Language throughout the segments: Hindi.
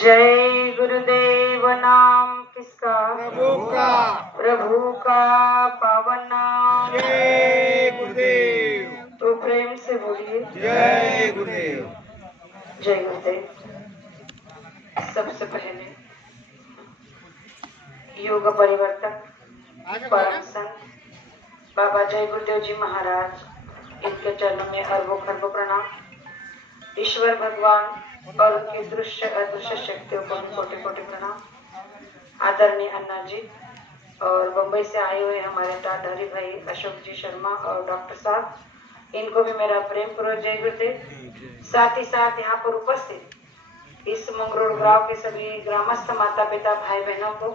जय गुरुदेव। नाम किसका? प्रभु का। प्रभु का पावन नाम। जय गुरुदेव। तो प्रेम से बोलिए जय गुरुदेव। जय गुरुदेव। सबसे पहले योग परिवर्तक परम संत बाबा जय गुरुदेव जी महाराज, इनके चरणों में अरबों खरबों प्रणाम। ईश्वर भगवान और उनकी दृश्य अदृश्य शक्तियों को कोटि कोटि प्रणाम। आदरणीय अन्ना जी और बम्बई से आए हुए हमारे टाटहरी भाई अशोक जी शर्मा और डॉक्टर साहब, इनको भी मेरा प्रेम पूर्वक जय गुरुदेव। साथ ही साथ यहाँ पर उपस्थित इस मंगरूळ गांव के सभी ग्रामस्थ माता पिता भाई बहनों को,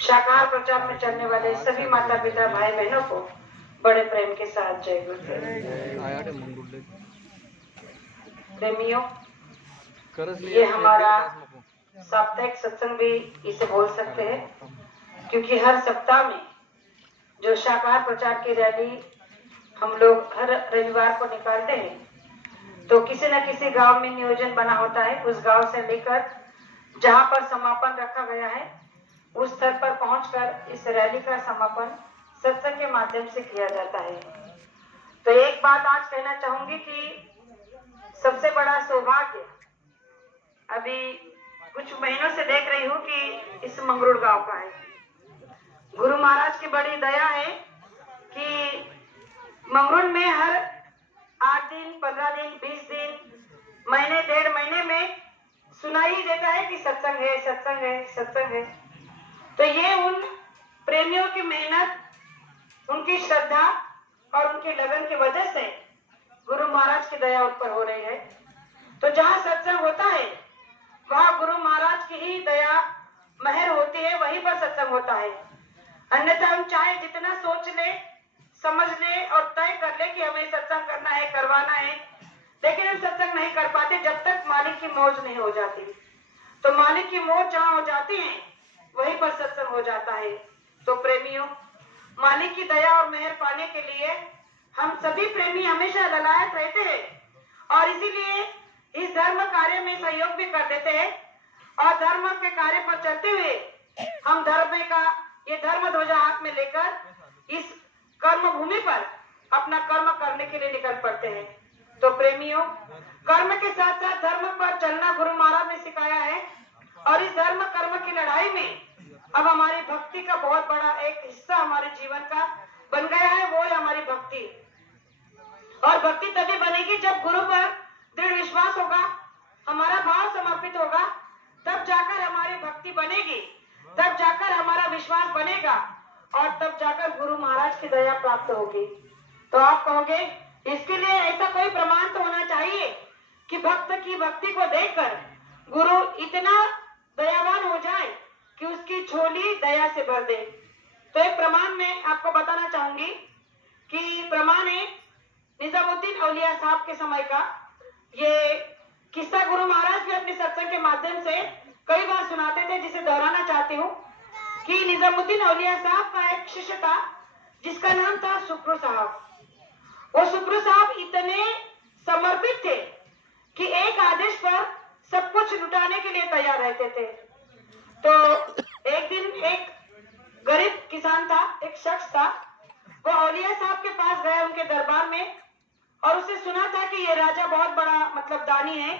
शाकाहार प्रचार में चलने वाले सभी माता पिता भाई बहनों को बड़े प्रेम के साथ जय गुरुदेव। प्रेमियों, ये हमारा साप्ताहिक सत्संग भी इसे बोल सकते हैं, क्योंकि हर सप्ताह में जो शाकाहार प्रचार की रैली हम लोग हर रविवार को निकालते हैं, तो किसी न किसी गांव में नियोजन बना होता है। उस गांव से लेकर जहां पर समापन रखा गया है, उस स्थल पर पहुंचकर इस रैली का समापन सत्संग के माध्यम से किया जाता है। तो एक बात आज कहना चाहूंगी कि सबसे बड़ा सौभाग्य अभी कुछ महीनों से देख रही हूँ कि इस मंगरूळ गांव का है। गुरु महाराज की बड़ी दया है कि मंगरूळ में हर 8 दिन, 15 दिन, 20 दिन, महीने, 1.5 महीने में सुनाई देता है कि सत्संग है, सत्संग है, सत्संग है। तो ये उन प्रेमियों की मेहनत, उनकी श्रद्धा और उनके लगन की वजह से गुरु महाराज की दया उन पर हो रही है। तो जहाँ सत्संग होता है वहाँ गुरु महाराज की ही दया मेहर होती है, वहीं पर सत्संग होता है। अन्यथा हम चाहे जितना सोच ले, समझ ले और तय कर ले कि हमें सत्संग करना है, करवाना है, लेकिन हम सत्संग नहीं कर पाते जब तक मालिक की मौज नहीं हो जाती। तो मालिक की मौज जहाँ हो जाती है वहीं पर सत्संग हो जाता है। तो प्रेमियों, मालिक की दया और मेहर पाने के लिए हम सभी प्रेमी हमेशा ललायत रहते हैं और इसीलिए इस धर्म कार्य में सहयोग भी कर देते हैं। और धर्म के कार्य पर चलते हुए हम धर्म का ये धर्म ध्वजा हाथ में लेकर इस कर्म भूमि पर अपना कर्म करने के लिए निकल पड़ते हैं। तो प्रेमियों, कर्म के साथ साथ धर्म पर चलना गुरु महाराज ने सिखाया है और इस धर्म कर्म की लड़ाई में अब हमारी भक्ति का बहुत बड़ा एक हिस्सा हमारे जीवन का बन गया है, वो है हमारी भक्ति। और भक्ति तभी बनेगी जब गुरु पर दृढ़ विश्वास होगा, हमारा भाव समर्पित होगा, तब जाकर हमारी भक्ति बनेगी, तब जाकर हमारा विश्वास बनेगा और तब जाकर गुरु महाराज की दया प्राप्त होगी। तो आप कहोगे इसके लिए ऐसा कोई प्रमाण तो होना चाहिए कि भक्त की भक्ति को देखकर गुरु इतना दयावान हो जाए कि उसकी झोली दया से भर दे। तो एक प्रमाण मैं आपको बताना चाहूंगी कि प्रमाण है निजामुद्दीन औलिया साहब के समय का। ये किस्सा गुरु महाराज भी अपने सत्संग के माध्यम से कई बार सुनाते थे, जिसे दोहराना चाहती हूँ कि निजामुद्दीन औलिया साहब का एक शिष्य था जिसका नाम था सुप्रू साहब। वो सुप्रू साहब इतने समर्पित थे कि एक आदेश पर सब कुछ लुटाने के लिए तैयार रहते थे। तो एक दिन एक गरीब किसान था, एक शख्स था, वो औलिया साहब के पास गया उनके दरबार में और उसे सुना था कि ये राजा बहुत बड़ा मतलब दानी है,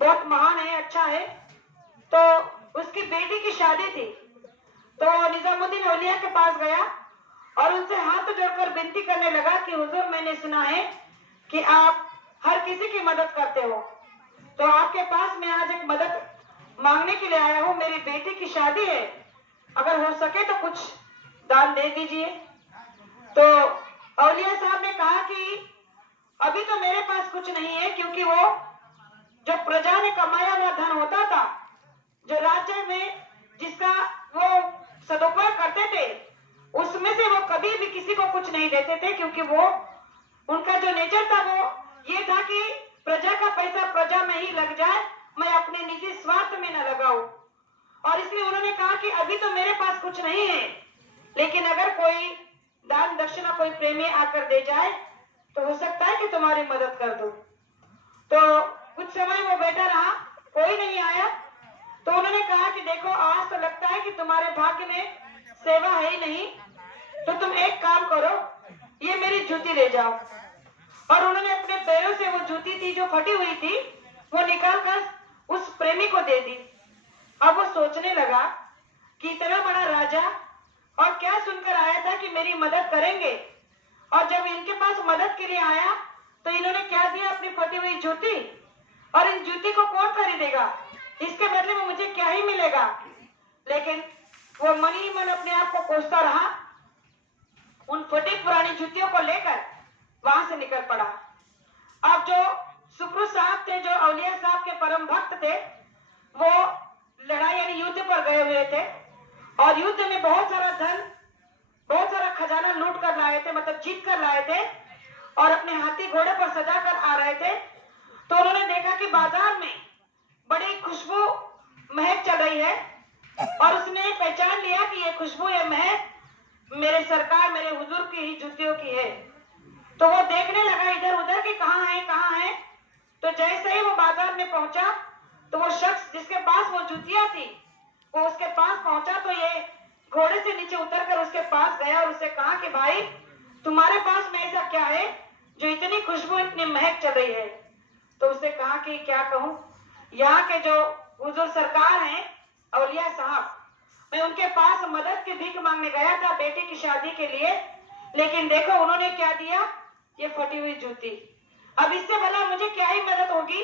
बहुत महान है, अच्छा है। तो उसकी बेटी की शादी थी। तो निजामुद्दीन औलिया के पास गया और उनसे हाथ जोड़कर विनती करने लगा कि हुजूर, मैंने सुना है कि आप हर किसी की मदद करते हो, तो आपके पास मैं आज एक मदद मांगने के लिए आया हूँ। मेरी बेटी की शादी है, अगर हो सके तो कुछ दान दे दीजिए। तो औलिया साहब ने कहा कि अभी तो मेरे पास कुछ नहीं है, क्योंकि वो जो प्रजा ने कमाया हुआ धन होता था, जो राज्य में जिसका वो सदुपयोग करते थे, उसमें से वो कभी भी किसी को कुछ नहीं देते थे, क्योंकि वो उनका जो नेचर था वो ये था कि प्रजा का पैसा प्रजा में ही लग जाए, मैं अपने निजी स्वार्थ में न लगाऊं। और इसलिए उन्होंने कहा कि अभी तो मेरे पास कुछ नहीं है, लेकिन अगर कोई दान दक्षिणा कोई प्रेमी आकर दे जाए तो हो सकता है कि तुम्हारी मदद कर दूं। तो कुछ समय वो बैठा रहा, कोई नहीं आया। तो कि देखो आज तो लगता है कि तुम्हारे भाग्य में सेवा है ही नहीं, तो तुम एक काम करो, ये मेरी जूती ले जाओ। और उन्होंने अपने पैरों से वो जूती थी जो फटी हुई थी वो निकाल कर उस प्रेमी को दे दी। अब वो सोचने लगा कि इतना बड़ा राजा और क्या सुनकर आया था कि मेरी मदद करेंगे, और जब इनके पास मदद के लिए आया तो इन्होंने क्या दिया, अपनी फटी हुई जूती। और इन जूती को कौन खरीदेगा, इसके बदले में मुझे क्या ही मिलेगा। लेकिन वो मन ही मन अपने आप को कोसता रहा, उन फटी पुरानी जूतियों को लेकर वहां से निकल पड़ा। अब जो सुप्रू साहब थे, जो अवलिया साहब के परम भक्त थे, वो लड़ाई यानी युद्ध पर गए हुए थे और युद्ध में बहुत सारा धन, बहुत सारा खजाना लूट कर लाए थे, मतलब जीत कर लाए थे और अपने हाथी घोड़े पर सजा कर आ रहे थे। तो उन्होंने देखा कि बाजार में बड़ी खुशबू महक चल रही है और उसने पहचान लिया कि ये खुशबू, ये महक मेरे सरकार, मेरे हुजूर की ही जूतियों की है। तो वो देखने लगा इधर उधर कि कहाँ है कहाँ है। तो जैसे ही वो बाजार में पहुंचा तो वो शख्स जिसके पास वो जूतियां थी वो उसके पास पहुंचा। तो ये घोड़े से नीचे उतरकर उसके पास गया और उससे कहा कि भाई तुम्हारे पास में ऐसा क्या है जो इतनी खुशबू, इतनी महक चल रही है। तो उसने कहा कि क्या कहूं, यहाँ के जो हुजूर सरकार हैं अवलिया साहब, मैं उनके पास मदद की भीख मांगने गया था बेटी की शादी के लिए, लेकिन देखो उन्होंने क्या दिया, ये फटी हुई जूती। अब इससे भला मुझे क्या ही मदद होगी।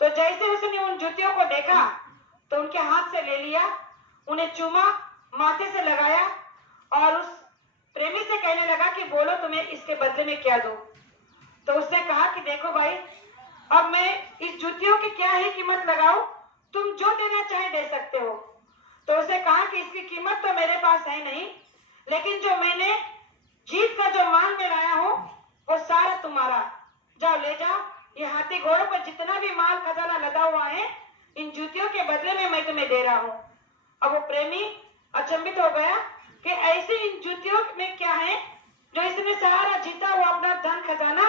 तो जैसे उसने उन जूतियों को देखा तो उनके हाथ से ले लिया, उन्हें चूमा, माथे से लगाया और उस प्रेमी से कहने लगा कि बोलो तुम्हें इसके बदले में क्या दूं। तो उसने कहा कि देखो भाई, अब मैं इस जूतियों की क्या ही कीमत लगाऊं, तुम जो देना चाहे दे सकते हो। तो उसने कहा कि इसकी कीमत तो मेरे पास है नहीं, लेकिन जो मैंने जीत का जो माल में लाया हूं वो सारा तुम्हारा, जाओ ले जाओ। ये हाथी घोड़ों पर जितना भी माल खजाना लदा हुआ है इन जूतियों के बदले में मैं तुम्हें दे रहा हूं। अब वो प्रेमी अचंभित हो गया कि ऐसी इन जूतियों में क्या है जो इसने सारा जीता हुआ अपना धन खजाना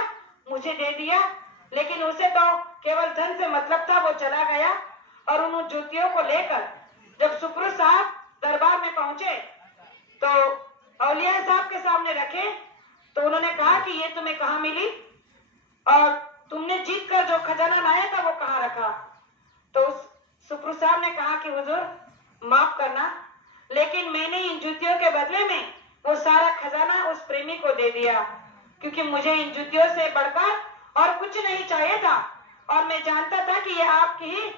मुझे दे दिया। लेकिन उसे तो केवल धन से मतलब था, वो चला गया और उन जूतियों को लेकर जब सुप्रू साहब दरबार में पहुंचे तो अवलिया साहब के सामने रखे तो उन्होंने कहा कि ये तुम्हें कहाँ मिली और तुमने जीत कर जो खजाना लाया था वो कहाँ रखा। तो उस सुप्रू साहब ने कहा कि हुजूर माफ करना, लेकिन मैंने इन जूतियों के बदले में वो सारा खजाना उस प्रेमी को दे दिया, क्योंकि मुझे इन जूतियों से बढ़कर और कुछ नहीं चाहिए था और मैं जानता था कि ये आपकी ही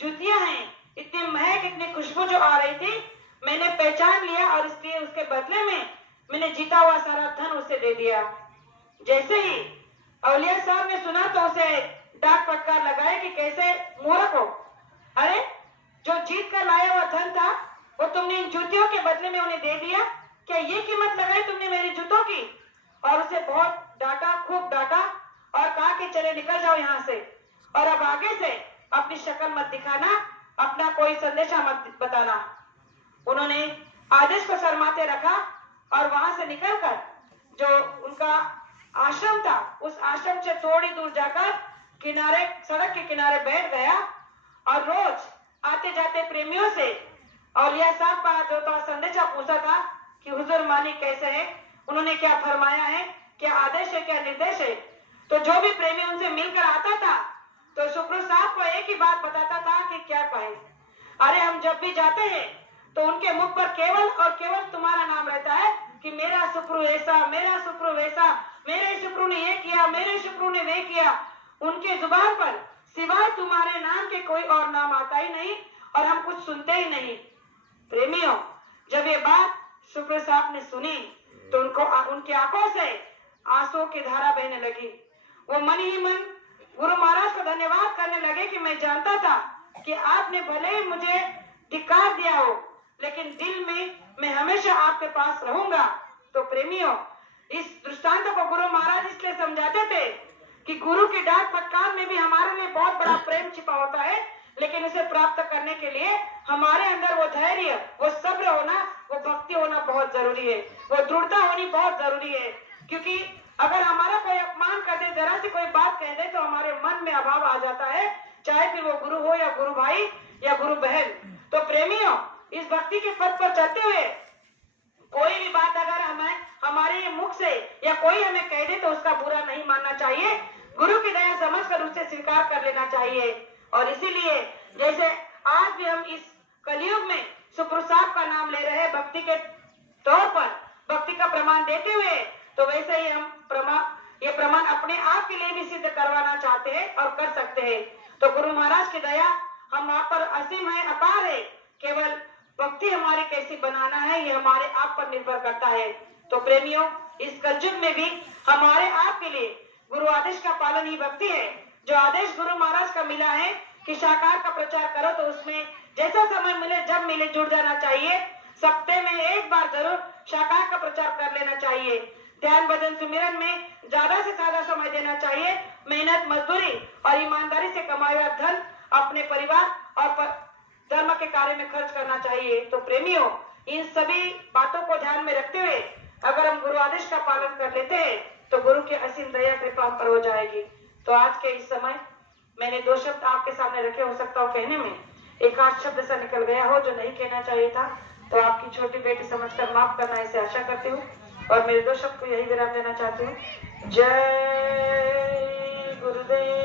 जूतियां हैं। इतनी महक, इतनी खुशबू जो आ रही थी मैंने पहचान लिया और इसलिए उसके बदले में मैंने जीता हुआ सारा धन उसे दे दिया। जैसे ही अवलिया साहब ने सुना तो उसे डांट फटकार लगाए कि कैसे मूर्ख हो, अरे जो जीत कर लाया हुआ धन था वो तुमने इन जूतियों के बदले में उन्हें दे दिया, क्या ये कीमत लगाई तुमने मेरी जूतों की। और उसे बहुत डांटा, खूब डांटा और कहा कि चले निकल जाओ यहाँ से और अब आगे से अपनी शक्ल मत दिखाना, अपना कोई संदेशा मत बताना। उन्होंने आदेश को शर्माते रखा और वहां से निकलकर जो उनका आश्रम था उस आश्रम से थोड़ी दूर जाकर किनारे, सड़क के किनारे बैठ गया और रोज आते जाते प्रेमियों से अवलिया साहब का जो था संदेशा पूछा था कि हुजूर मानी कैसे है, उन्होंने क्या फरमाया है, क्या आदेश है, क्या निर्देश है। तो जो भी प्रेमी उनसे मिलकर आता था तो सुप्रू साहब को एक ही बात बताता था कि क्या कहे, अरे हम जब भी जाते हैं तो उनके मुख पर केवल और केवल तुम्हारा नाम रहता है कि मेरा सुप्रू ऐसा, मेरा सुप्रू वैसा, मेरे सुप्रू ने ये किया, मेरे सुप्रू ने वे किया। उनके जुबान पर सिवाय तुम्हारे नाम के कोई और नाम आता ही नहीं और हम कुछ सुनते ही नहीं। प्रेमियों, जब ये बात सुप्रू साहब ने सुनी तो उनकी आंखों से आंसुओं की धारा बहने लगी। वो मन ही मन गुरु महाराज को धन्यवाद करने लगे कि मैं जानता था कि आपने भले ही मुझे धिक्कार दिया हो, लेकिन दिल में मैं हमेशा आपके पास रहूंगा। तो प्रेमियों, इस दृष्टांत को गुरु महाराज इसलिए समझाते थे कि गुरु की डांट फटकार में भी हमारे लिए बहुत बड़ा प्रेम छिपा होता है, लेकिन उसे प्राप्त करने के लिए हमारे अंदर वो धैर्य, वो सब्र होना, वो भक्ति होना बहुत जरूरी है, वो दृढ़ता होनी बहुत जरूरी है। क्योंकि अगर हमारा कोई अपमान कर दे, जरा सी कोई बात कह दे तो हमारे मन में अभाव आ जाता है चाहे फिर वो गुरु हो या गुरु भाई या गुरु बहन। तो प्रेमियों, इस भक्ति के पथ पर चलते हुए कोई भी बात अगर हमें हमारे मुख से या कोई हमें कह दे तो उसका बुरा नहीं मानना चाहिए, गुरु की दया समझकर उसे स्वीकार कर लेना चाहिए। और इसीलिए जैसे आज भी हम इस कलयुग में सुप्रसाद का नाम ले रहे हैं भक्ति के तौर पर, भक्ति का प्रमाण देते हुए, तो वैसे ही हम ये प्रमाण अपने आप के लिए भी सिद्ध करवाना चाहते हैं और कर सकते हैं। तो गुरु महाराज की दया हम आप पर असीम है, अपार है। केवल भक्ति हमारी कैसी बनाना है ये हमारे आप पर निर्भर करता है। तो प्रेमियों, इस कलयुग में भी हमारे आप के लिए गुरु आदेश का पालन ही भक्ति है। जो आदेश गुरु महाराज का मिला है कि साकार का प्रचार करो, तो उसमें जैसा समय मिले जब मिले जुड़ जाना चाहिए। सप्ताह में एक बार जरूर साकार का प्रचार कर लेना चाहिए। ध्यान भजन सुमिरन में ज्यादा से ज्यादा समय देना चाहिए। मेहनत मजदूरी और ईमानदारी से कमाया हुआ धन अपने परिवार और धर्म के कार्य में खर्च करना चाहिए। तो प्रेमियों, इन सभी बातों को ध्यान में रखते हुए अगर हम गुरु आदेश का पालन कर लेते हैं तो गुरु की असीम दया कृपा हम पर हो जाएगी। तो आज के इस समय मैंने 2 शब्द आपके सामने रखे, हो सकता हो कहने में एक आध शब्द ऐसा निकल गया हो जो नहीं कहना चाहिए था, तो आपकी छोटी बेटी समझकर माफ करना इसे आशा करती हूँ और मेरे 2 शब्द को यही विराम देना चाहती हूँ। जय गुरुदेव।